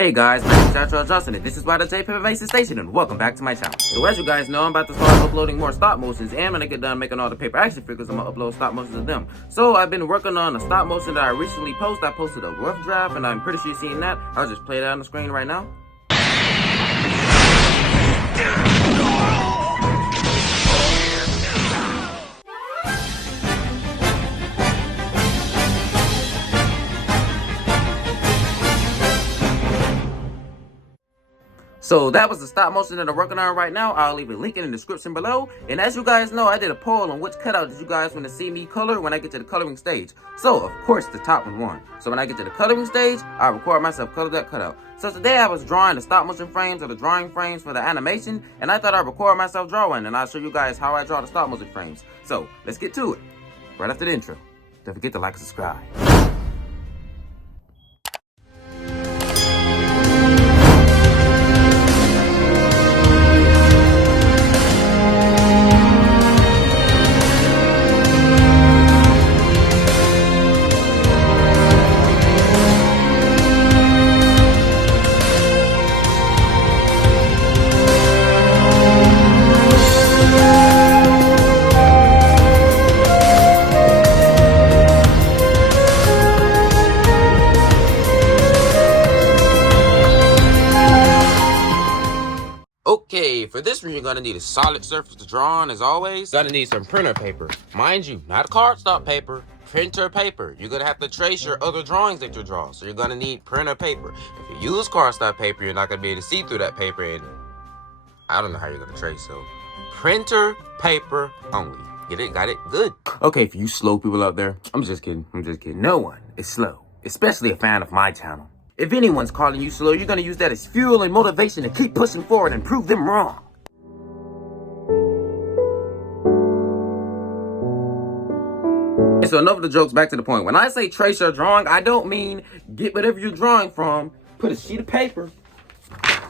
Hey guys, my name is Joshua Johnson and this is Why the J Paper Mason Station and welcome back to my channel. So as you guys know, I'm about to start uploading more stop motions, and when I get done making all the paper action figures, I'm gonna upload stop motions of them. So I've been working on a stop motion that I recently posted. I posted a rough draft and I'm pretty sure you've seen that. I'll just play that on the screen right now. So that was the stop motion that I'm working on right now. I'll leave a link in the description below. And as you guys know, I did a poll on which cutout did you guys want to see me color when I get to the coloring stage. So of course the top one won. So when I get to the coloring stage, I record myself color that cutout. So today I was drawing the stop motion frames or the drawing frames for the animation, and I thought I'd record myself drawing, and I'll show you guys how I draw the stop motion frames. So let's get to it. Right after the intro. Don't forget to like and subscribe. Okay, for this one, you're gonna need a solid surface to draw on, as always. You're gonna need some printer paper. Mind you, not cardstock paper, printer paper. You're gonna have to trace your other drawings that you draw, so you're gonna need printer paper. If you use cardstock paper, you're not gonna be able to see through that paper, and I don't know how you're gonna trace, so printer paper only. Get it? Got it? Good. Okay, for you slow people out there, I'm just kidding. No one is slow, especially a fan of my channel. If anyone's calling you slow, you're gonna use that as fuel and motivation to keep pushing forward and prove them wrong. And so enough of the jokes, back to the point. When I say trace your drawing, I don't mean get whatever you're drawing from, put a sheet of paper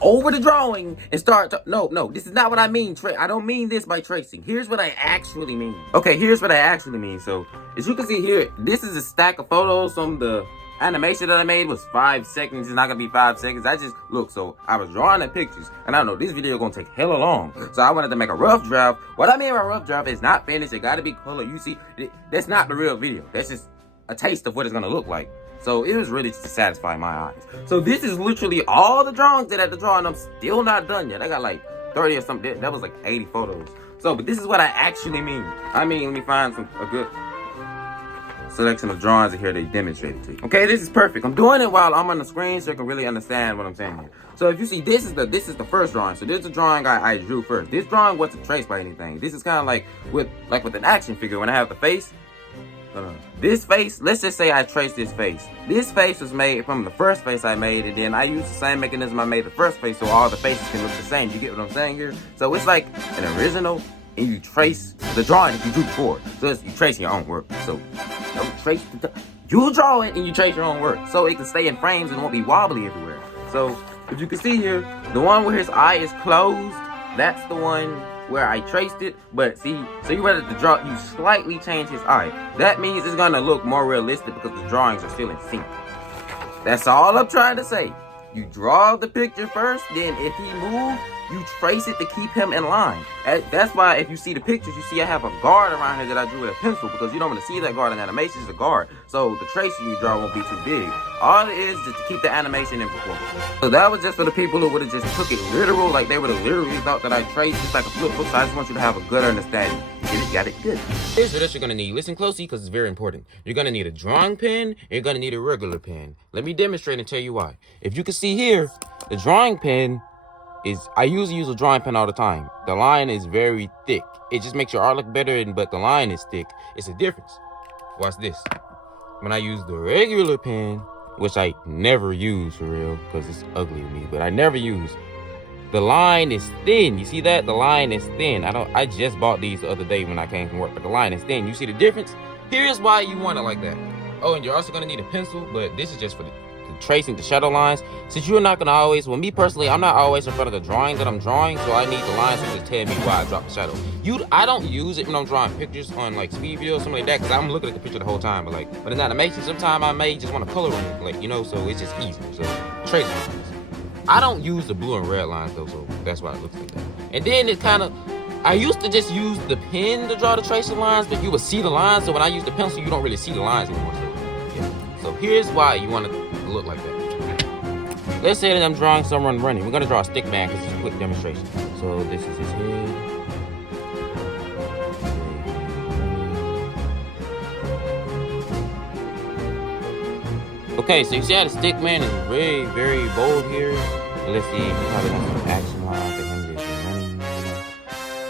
over the drawing and start no, this is not what I mean. I don't mean this by tracing. Here's what I actually mean. Okay, here's what I actually mean. So as you can see here, this is a stack of photos from the animation that I made. Was 5 seconds. It's not gonna be 5 seconds. I just look, so I was drawing the pictures, and I know this video gonna take hella long, so I wanted to make a rough draft. What I mean by rough draft is not finished. It gotta be color. You see, that's not the real video. That's just a taste of what it's gonna look like. So it was really just to satisfy my eyes. So this is literally all the drawings that I had to draw, and I'm still not done yet. I got like 30 or something. That was like 80 photos. So, but this is what I actually mean. I mean, let me find a good selection of drawings here they demonstrated to you. Okay, this is perfect. I'm doing it while I'm on the screen so you can really understand what I'm saying here. So if you see, this is the first drawing. So this is the drawing I drew first. This drawing wasn't traced by anything. This is kind of like with an action figure when I have the face. This face, let's just say I traced this face. This face was made from the first face I made, and then I used the same mechanism I made the first face, so all the faces can look the same. You get what I'm saying here? So it's like an original, and you trace the drawing that you drew before. So you trace your own work. So don't trace you draw it and you trace your own work, so it can stay in frames and won't be wobbly everywhere. So if you can see here, the one where his eye is closed, that's the one where I traced it. But see, so you ready to draw, you slightly change his eye. That means it's gonna look more realistic because the drawings are still in sync. That's all I'm trying to say. You draw the picture first, then if he moves, you trace it to keep him in line. That's why if you see the pictures, you see I have a guard around here that I drew with a pencil, because you don't want to see that guard in animation. It's a guard, so the tracing you draw won't be too big. All it is just to keep the animation in proportion. So that was just for the people who would have just took it literal, like they would have literally thought that I traced just like a flip book. So I just want you to have a good understanding. Get it? Got it? Good. Here's what else you're gonna need. Listen closely because it's very important. You're gonna need a drawing pen, and you're gonna need a regular pen. Let me demonstrate and tell you why. If you can see here, the drawing pen I usually use a drawing pen all the time. The line is very thick. It just makes your art look better, but the line is thick. It's a difference. Watch this. When I use the regular pen, which I never use for real, because it's ugly to me, but I never use, the line is thin. You see that? The line is thin. I just bought these the other day when I came from work, but the line is thin. You see the difference? Here's why you want it like that. Oh, and you're also gonna need a pencil, but this is just for the tracing the shadow lines. Since you're not gonna always, well, me personally, I'm not always in front of the drawing that I'm drawing, so I need the lines to tell me why I dropped the shadow. I don't use it when I'm drawing pictures on like speed videos, something like that, because I'm looking at the picture the whole time. But in animation, sometimes I may just want to color on it, like, you know, so it's just easy. So tracing lines. I don't use the blue and red lines though, so that's why it looks like that. And then it kind of, I used to just use the pen to draw the tracing lines, but you would see the lines. So when I use the pencil, you don't really see the lines anymore. So, yeah. So here's why you want to look like that. Let's say that I'm drawing someone running. We're gonna draw a stick man because it's a quick demonstration. So this is his head. Okay, so you see how the stick man is very, very bold here. Let's see, he probably wants some action lines for him just running.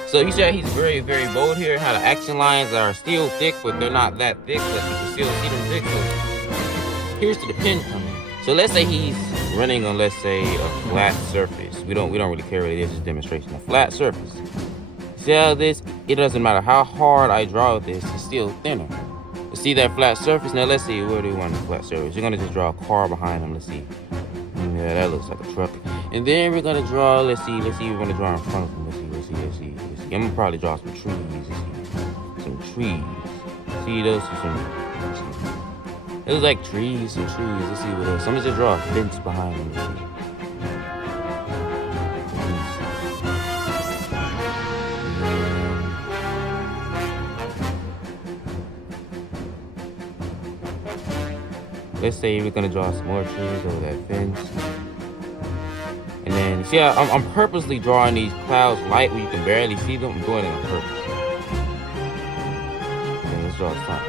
So you see how he's very, very bold here. How the action lines are still thick, but they're not that thick, but you can still see them thick. So here's to the pen coming. So let's say he's running on, let's say, a flat surface. We don't really care what it is. It's a demonstration. A flat surface. See how this? It doesn't matter how hard I draw this. It's still thinner. See that flat surface? Now let's see, where do you want the flat surface? You're gonna just draw a car behind him. Let's see. Yeah, that looks like a truck. And then we're gonna draw, let's see, we're gonna draw in front of him. Let's see. I'm gonna probably draw some trees. Some trees. See those? It looks like trees. Let's see what else. I'm gonna just draw a fence behind him. Let's see. Let's say we're gonna draw some more trees over that fence. And then, see, I'm purposely drawing these clouds light where you can barely see them. I'm doing it on purpose. Okay, let's draw a sun.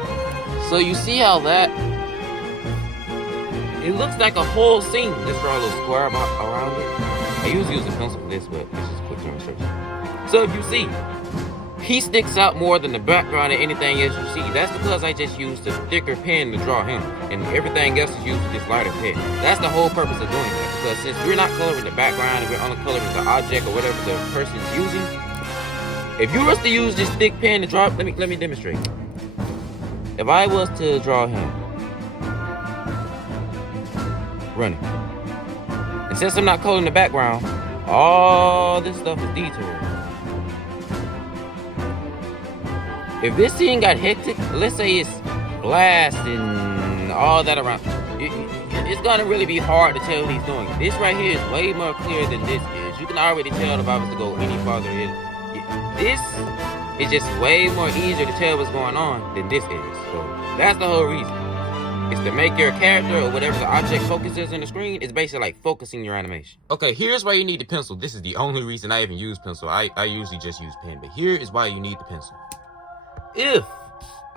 So you see how that, it looks like a whole scene. Let's draw a little square around it. I usually use a pencil for this, but this is a quick demonstration. So if you see, he sticks out more than the background and anything else you see. That's because I just used a thicker pen to draw him, and everything else is used with this lighter pen. That's the whole purpose of doing that, because since we're not coloring the background and we're only coloring the object or whatever the person's using, if you was to use this thick pen to draw, let me demonstrate. If I was to draw him running, and since I'm not coloring the background, all this stuff is detailed. If this scene got hectic, let's say it's blast and all that around, it's gonna really be hard to tell what he's doing. This right here is way more clear than this is. You can already tell if I was to go any farther in. This is just way more easier to tell what's going on than this is. So that's the whole reason. It's to make your character or whatever the object focuses on the screen. It's basically like focusing your animation. Okay, here's why you need the pencil. This is the only reason I even use pencil. I usually just use pen, but here is why you need the pencil. If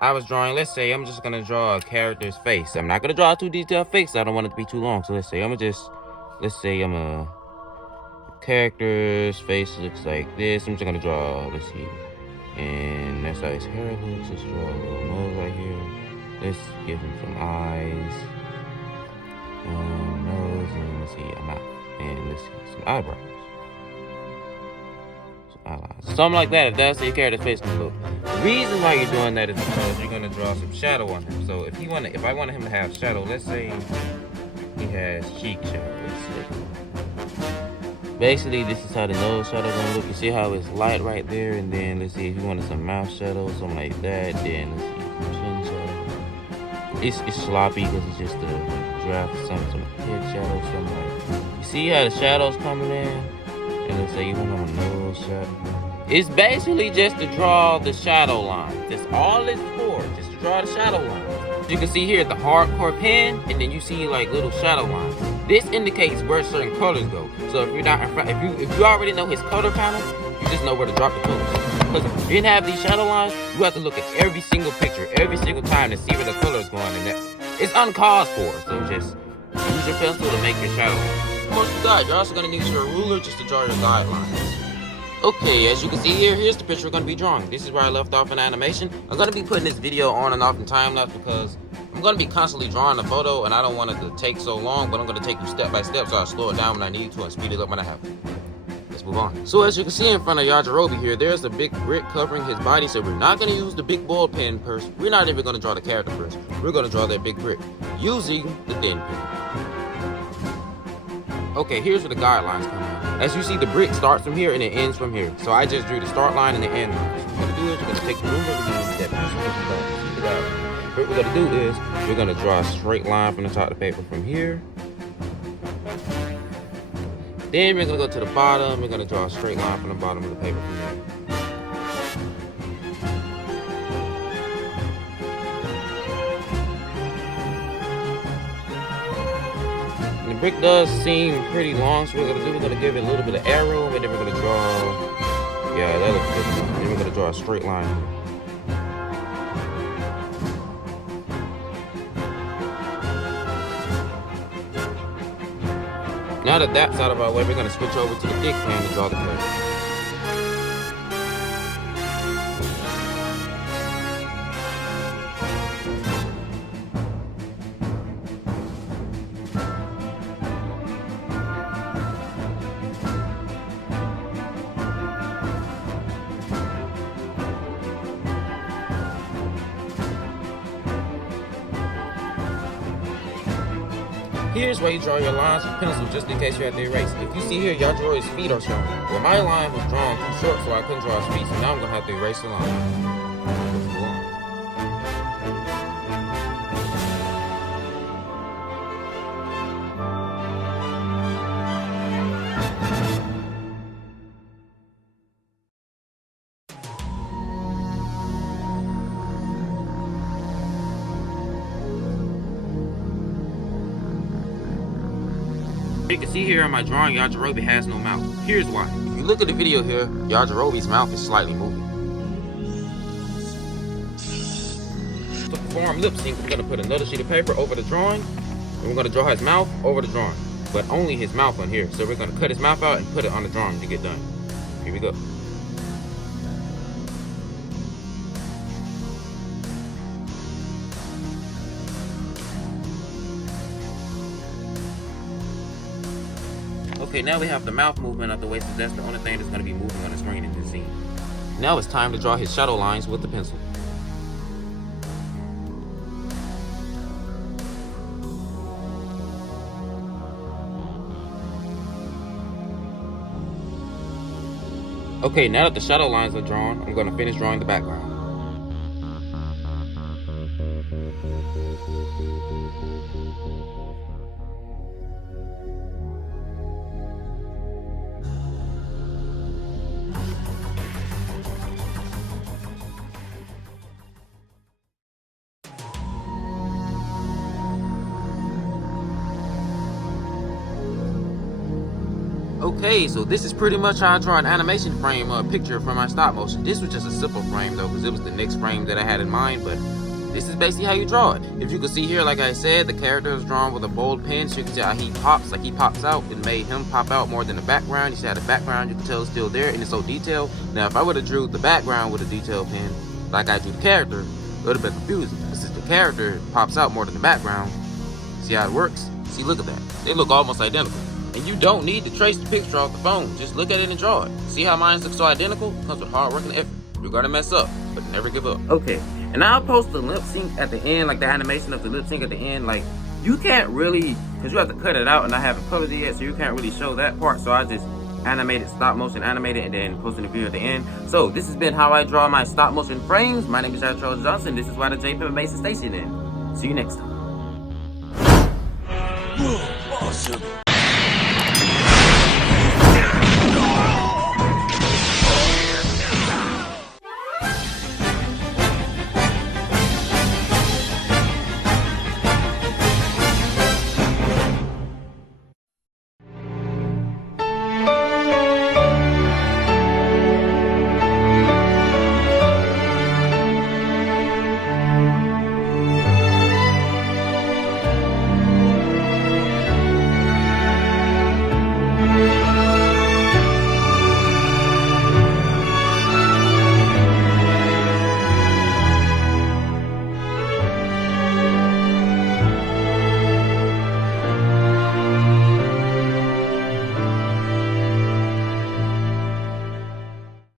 I was drawing, let's say I'm just gonna draw a character's face. I'm not gonna draw a too detailed face. I don't want it to be too long. So let's say I'm a character's face looks like this. I'm just gonna draw, let's see. And that's how his hair looks. Let's draw a little nose right here. Let's give him some eyes. Nose, and let's see, a mouth. And let's see, some eyebrows. Something like that, if that's how your character's face can look. The reason why you're doing that is because you're gonna draw some shadow on him. So if I wanted him to have shadow, let's say he has cheek shadow. Basically, this is how the nose shadow gonna look. You see how it's light right there, and then let's see if you wanted some mouth shadow, something like that. Then let's see some chin shadow. It's sloppy because it's just a draft, some head shadow, something like that. You see how the shadow's coming in? And let's say you want a nose shadow. It's basically just to draw the shadow line. That's all it's for, just to draw the shadow line. You can see here the hardcore pen, and then you see like little shadow lines. This indicates where certain colors go. So if you're not in front, if you already know his color panel, you just know where to drop the colors. Because if you didn't have these shadow lines, you have to look at every single picture, every single time to see where the color is going, and that it's uncalled for. So just use your pencil to make your shadow line. Of course, you're also going to need your ruler just to draw your guidelines. Okay, as you can see here, here's the picture we're going to be drawing. This is where I left off in animation. I'm going to be putting this video on and off in time-lapse because I'm going to be constantly drawing the photo, and I don't want it to take so long, but I'm going to take you step by step, so I'll slow it down when I need to and speed it up when I have to. Let's move on. So as you can see in front of Yajirobe here, there's a big brick covering his body, so we're not going to use the big ball pen first. We're not even going to draw the character first. We're going to draw that big brick using the thin pen. Okay, here's where the guidelines come in. As you see, the brick starts from here and it ends from here. So I just drew the start line and the end line. So what we're going to do is we're going to take the ruler and use that pencil. What we're going to do is we're going to draw a straight line from the top of the paper from here. Then we're gonna go to the bottom. We're gonna draw a straight line from the bottom of the paper from there. And the brick does seem pretty long, so we're gonna give it a little bit of arrow, and then we're gonna draw. Yeah, that looks good. Then we're gonna draw a straight line. Now that that's out of our way, we're going to switch over to the thick plane to draw the curve. Here's where you draw your lines with pencil just in case you have to erase. If you see here, y'all draw his feet are shown. Well, my line was drawn too short, so I couldn't draw his feet, so now I'm going to have to erase the line. You can see here in my drawing, Yajirobe has no mouth. Here's why. If you look at the video here, Yajirobe's mouth is slightly moving. To perform lip sync, we're going to put another sheet of paper over the drawing, and we're going to draw his mouth over the drawing, but only his mouth on here. So we're going to cut his mouth out and put it on the drawing to get done. Here we go. Okay, now we have the mouth movement out the way, so that's the only thing that's going to be moving on the screen in this scene. Now it's time to draw his shadow lines with the pencil. Okay, now that the shadow lines are drawn, I'm going to finish drawing the background. Okay, so this is pretty much how I draw an animation frame or a picture for my stop motion. This was just a simple frame though, because it was the next frame that I had in mind, but this is basically how you draw it. If you can see here, like I said, the character is drawn with a bold pen, so you can see how he pops, like he pops out. It made him pop out more than the background. You see how the background, you can tell, is still there, and it's so detailed. Now, if I would have drew the background with a detail pen, like I drew the character, it would have been confusing. But since the character pops out more than the background, see how it works? See, look at that. They look almost identical. And you don't need to trace the picture off the phone. Just look at it and draw it. See how mine looks so identical? It comes with hard work and effort. You're gonna mess up, but never give up. Okay, and I'll post the lip sync at the end, like the animation of the lip sync at the end. Like, you can't really, because you have to cut it out, and I haven't colored it yet, so you can't really show that part. So I just animated, stop motion animated, and then posting the video at the end. So this has been how I draw my stop motion frames. My name is Charles Johnson. This is why the J Pepper Mason Station in. See you next time. Awesome.